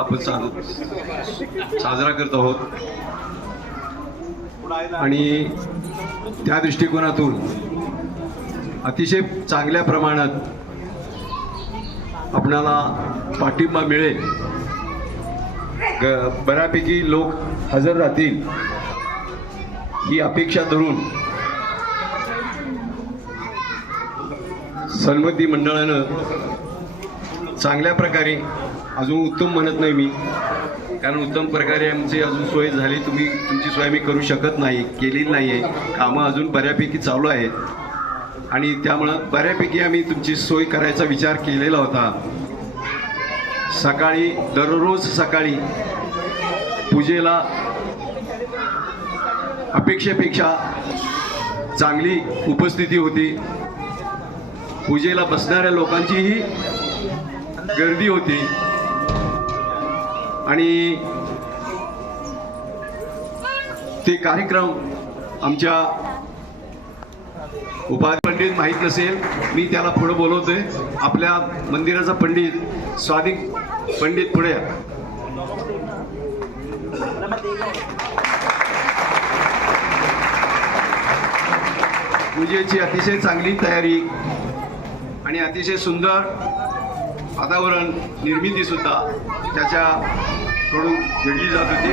आपण साजरा करत आहोत आणि त्या दृष्टिकोनातून अतिशय चांगल्या प्रमाणात आपणाला पाठिंबा मिळेल, बऱ्यापैकी लोक हजर राहतील ही अपेक्षा धरून सन्मती मंडळानं चांगल्या प्रकारे, अजून उत्तम म्हणत नाही मी, कारण उत्तम प्रकारे आमची अजून सोय झाली, तुमची सोय मी करू शकत नाही, केलेली नाही आहे, कामं अजून बऱ्यापैकी चालू आहेत आणि त्यामुळं बऱ्यापैकी आम्ही तुमची सोय करायचा विचार केलेला होता। सकाळी, दररोज सकाळी पूजेला अपेक्षेपेक्षा चांगली उपस्थिती होती, पूजेला बसणाऱ्या लोकांचीही गर्दी होती आणि ते कार्यक्रम आमच्या उपाध्याय पंडित माहीत नसेल, मी त्याला पुढे बोलवतोय, आपल्या मंदिराचा पंडित स्वादिक पंडित पुढे। पूजेची अतिशय चांगली तयारी आणि अतिशय सुंदर वातावरण निर्मिती सुद्धा त्याच्याकडून घडली जात होती।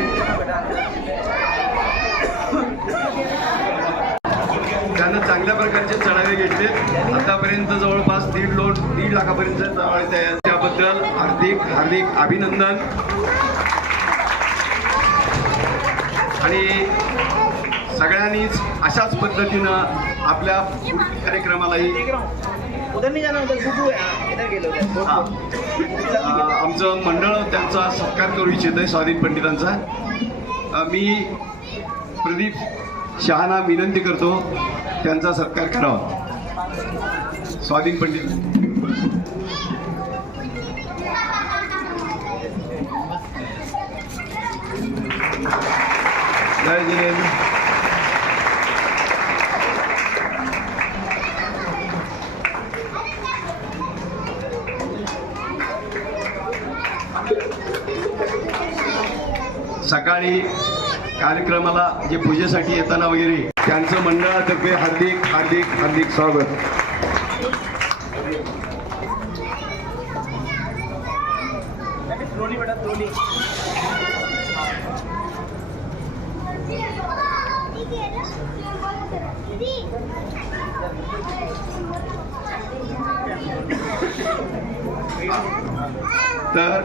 त्यानं चांगल्या प्रकारचे चढावे घेतले, आतापर्यंत जवळपास 1.5 लाखापर्यंत चढावे तयार, त्याबद्दल हार्दिक हार्दिक अभिनंदन। आणि सगळ्यांनीच अशाच पद्धतीनं आपल्या कार्यक्रमालाही आमचं मंडळ त्यांचा सत्कार करू इच्छित आहे, स्वाधीन पंडितांचा। मी प्रदीप शहाना विनंती करतो त्यांचा सत्कार करावा। स्वाधीन पंडित जय जिनेंद्र। सकाळी कार्यक्रमाला जे पूजेसाठी येताना वगैरे त्यांचं मंडळातर्फे हार्दिक हार्दिक हार्दिक स्वागत। तर